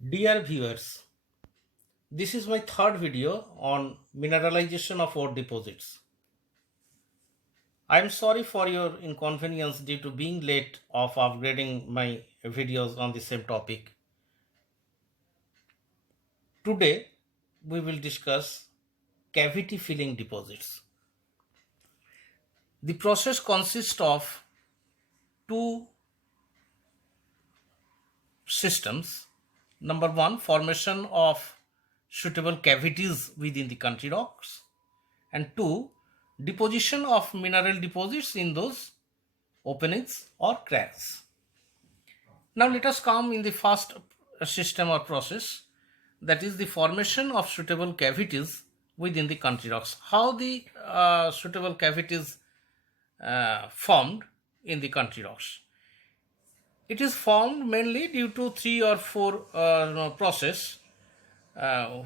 Dear viewers, this is my third video on mineralization of ore deposits. I am sorry for your inconvenience due to being late of upgrading my videos on the same topic. Today we will discuss cavity filling deposits. The process consists of two systems. Number one, formation of suitable cavities within the country rocks, and two, deposition of mineral deposits in those openings or cracks. Now let us come in the first system or process, that is the formation of suitable cavities within the country rocks. How the suitable cavities formed in the country rocks? It is formed mainly due to three or four process,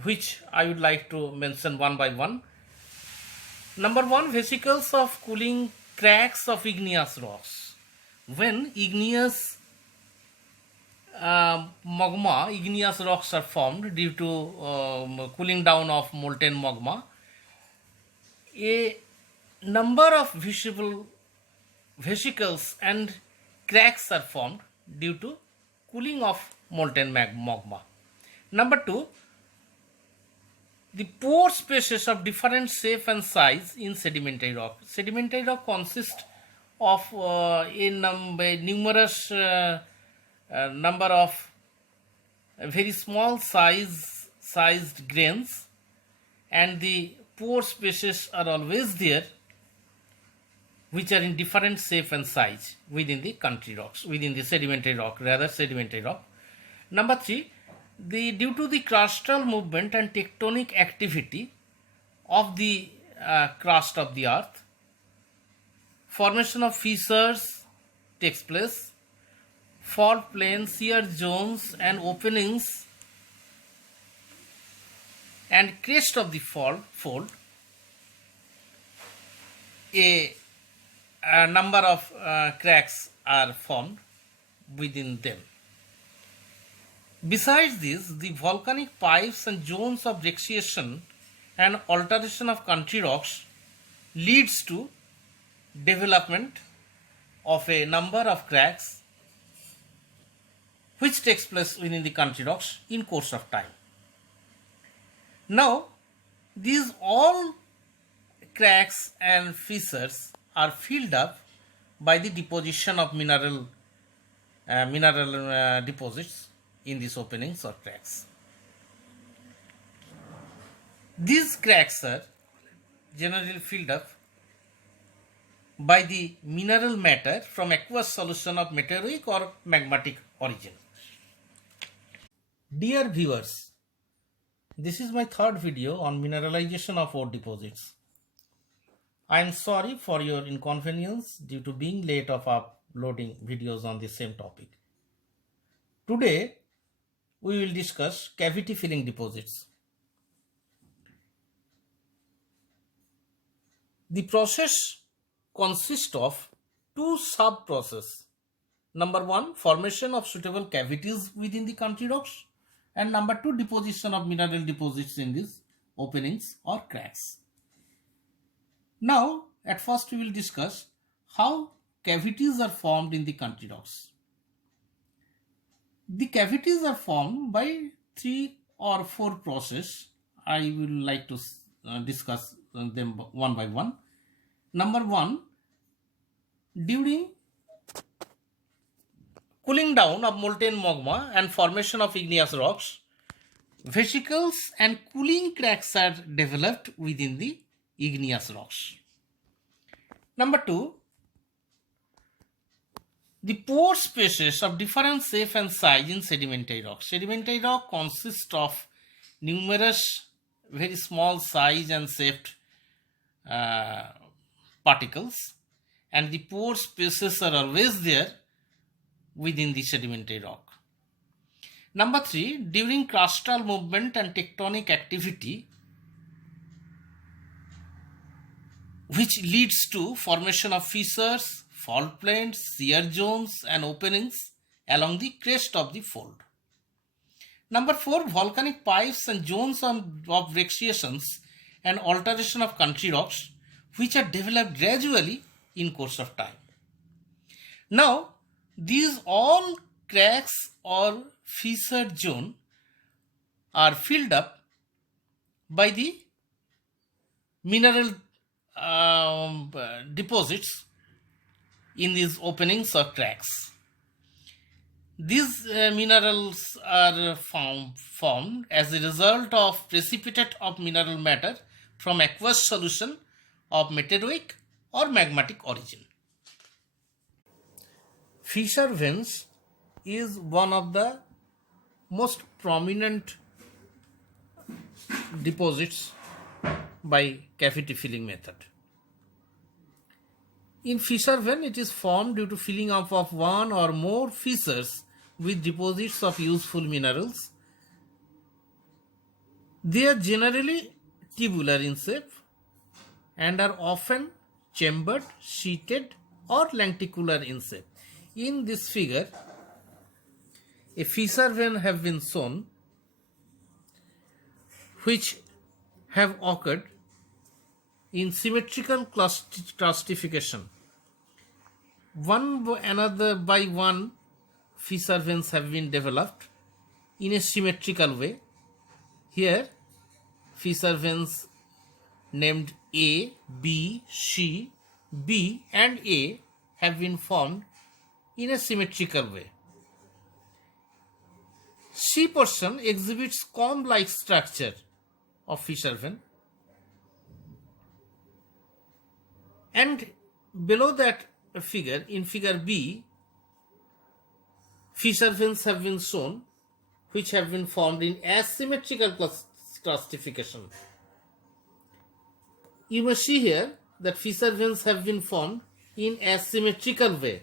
which I would like to mention one by one. Number one, vesicles of cooling cracks of igneous rocks. When igneous igneous rocks are formed due to cooling down of molten magma, a number of visible vesicles and cracks are formed due to cooling of molten magma. Number two, the pore spaces of different shape and size in sedimentary rock. Sedimentary rock consists of a numerous number of very small sized grains, and the pore spaces are always there, which are in different shape and size within the country rocks, within the sedimentary rock. Number three, due to the crustal movement and tectonic activity of the crust of the earth, formation of fissures takes place, fault planes, shear zones and openings, and crest of the fold, a number of cracks are formed within them. Besides this, the volcanic pipes and zones of brecciation and alteration of country rocks leads to development of a number of cracks which takes place within the country rocks in course of time. Now, these all cracks and fissures are filled up by the deposition of mineral deposits in these openings or cracks. These cracks are generally filled up by the mineral matter from aqueous solution of meteoric or magmatic origin. Dear viewers, this is my third video on mineralization of ore deposits. I am sorry for your inconvenience due to being late of uploading videos on the same topic. Today, we will discuss cavity filling deposits. The process consists of two sub-processes. Number one, formation of suitable cavities within the country rocks, and number two, deposition of mineral deposits in these openings or cracks. Now, at first we will discuss how cavities are formed in the country rocks. The cavities are formed by three or four processes. I will like to discuss them one by one. Number one, during cooling down of molten magma and formation of igneous rocks, vesicles and cooling cracks are developed within the igneous rocks. Number two, the pore spaces of different shape and size in sedimentary rock. Sedimentary rock consists of numerous very small size and shaped particles, and the pore spaces are always there within the sedimentary rock. Number three, during crustal movement and tectonic activity, which leads to formation of fissures, fault planes, shear zones and openings along the crest of the fold. Number 4, volcanic pipes and zones of brecciations and alteration of country rocks which are developed gradually in course of time. Now, these all cracks or fissured zone are filled up by the mineral deposits in these openings or cracks. These minerals are formed as a result of precipitate of mineral matter from aqueous solution of meteoric or magmatic origin. Fissure veins is one of the most prominent deposits by cavity filling method. In fissure vein, it is formed due to filling up of one or more fissures with deposits of useful minerals. They are generally tubular in shape and are often chambered, sheeted or lenticular in shape. In this figure, a fissure vein have been shown which have occurred in symmetrical classification. One by one fissure veins have been developed in a symmetrical way. Here, fissure veins named A, B, C, B and A have been formed in a symmetrical way. C portion exhibits comb-like structure of fissure vein, and below that figure, in figure B, fissure veins have been shown which have been formed in asymmetrical classification. You may see here that fissure veins have been formed in asymmetrical way.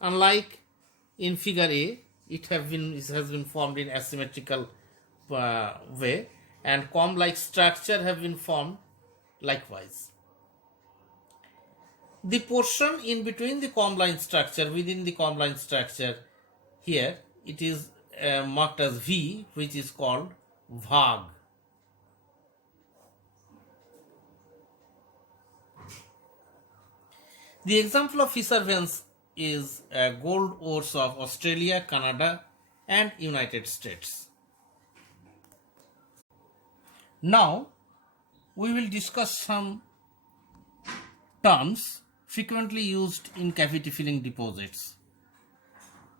Unlike in figure A, it has been formed in asymmetrical way, and comb-like structure have been formed likewise. The portion in between the comb-line structure, within the comb-line structure, here it is marked as V, which is called Vag. The example of fissure veins is gold ores of Australia, Canada and United States. Now we will discuss some terms frequently used in cavity filling deposits.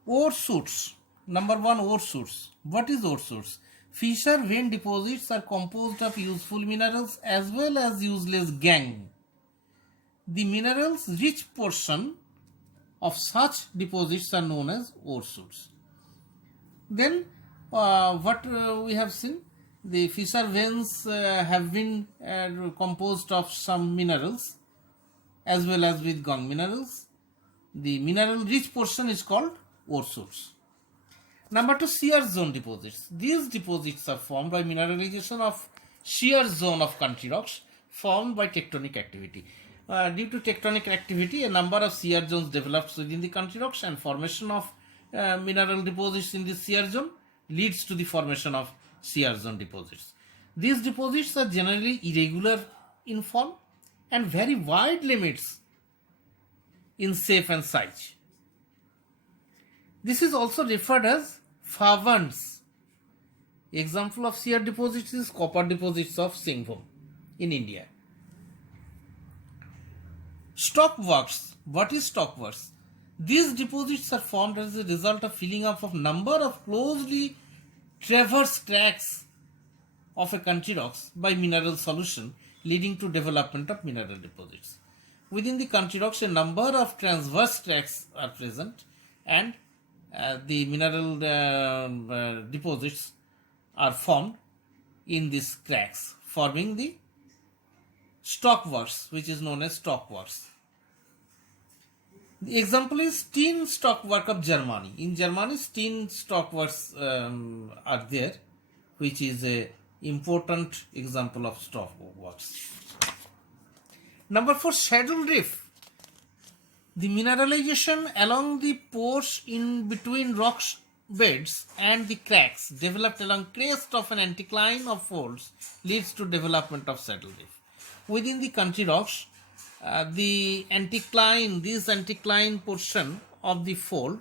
Ore shoots. Number 1, ore shoots. What is ore shoots? Fissure vein deposits are composed of useful minerals as well as useless gangue. The minerals rich portion of such deposits are known as ore shoots. Then what we have seen, the fissure veins have been composed of some minerals as well as with gangue minerals. The mineral rich portion is called ore shoots. Number 2, shear zone deposits. These deposits are formed by mineralization of shear zone of country rocks formed by tectonic activity. Due to tectonic activity, a number of shear zones develops within the country rocks, and formation of mineral deposits in this shear zone leads to the formation of shear zone deposits. These deposits are generally irregular in form and vary wide limits in shape and size. This is also referred as favans. Example of shear deposits is copper deposits of Singhbhum in India. Stockworks. What is stockworks? These deposits are formed as a result of filling up of number of closely traversed cracks of a country rocks by mineral solution, leading to development of mineral deposits. Within the country rocks, a number of transverse cracks are present, and the mineral deposits are formed in these cracks, forming the stockworks, which is known as stockworks. The example is tin stockwork of Germany. In Germany, tin stockworks are there, which is a important example of stockworks. Number 4, saddle reef. The mineralization along the pores in between rocks beds and the cracks developed along crest of an anticline of folds leads to development of saddle reef. Within the country rocks, this anticline portion of the fold,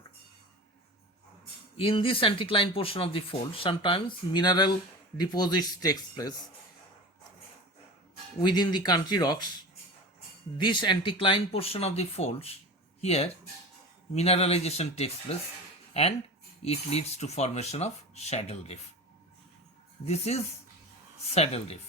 in this anticline portion of the fold, sometimes mineral deposits takes place. Within the country rocks, this anticline portion of the folds, here mineralization takes place and it leads to formation of saddle reef. This is saddle reef.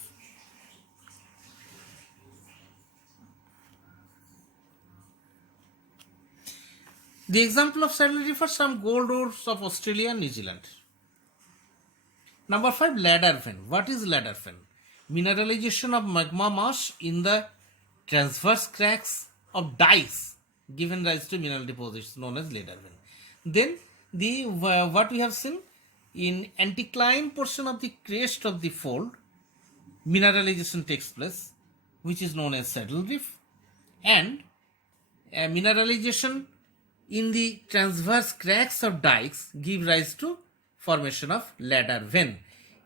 The example of saddle reef are some gold ores of Australia and New Zealand. Number 5, ladder vein. What is ladder vein? Mineralization of magma mass in the transverse cracks of dikes given rise to mineral deposits known as ladder vein. Then the what we have seen in anticline portion of the crest of the fold, mineralization takes place, which is known as saddle reef, and mineralization in the transverse cracks of dikes give rise to formation of ladder vein.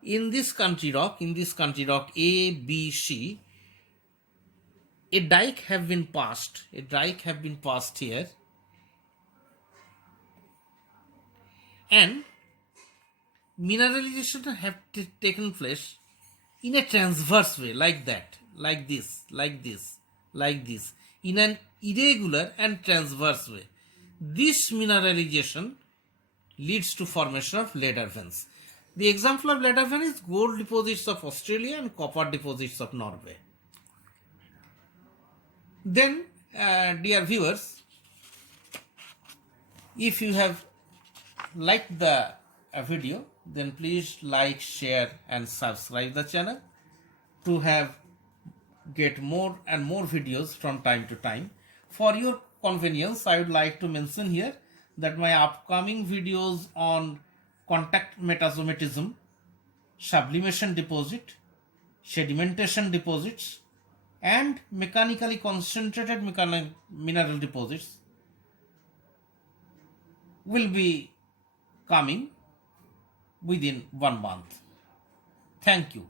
In this country rock A, B, C, a dike have been passed here, and mineralization have taken place in a transverse way, like that, like this, in an irregular and transverse way. This mineralization leads to formation of ladder veins. The example of ladder vein is gold deposits of Australia and copper deposits of Norway. Then, dear viewers, if you have liked the video, then please like, share and subscribe the channel to get more and more videos from time to time. For your convenience, I would like to mention here that my upcoming videos on contact metasomatism, sublimation deposit, sedimentation deposits and mechanically concentrated mineral deposits will be coming within 1 month. Thank you.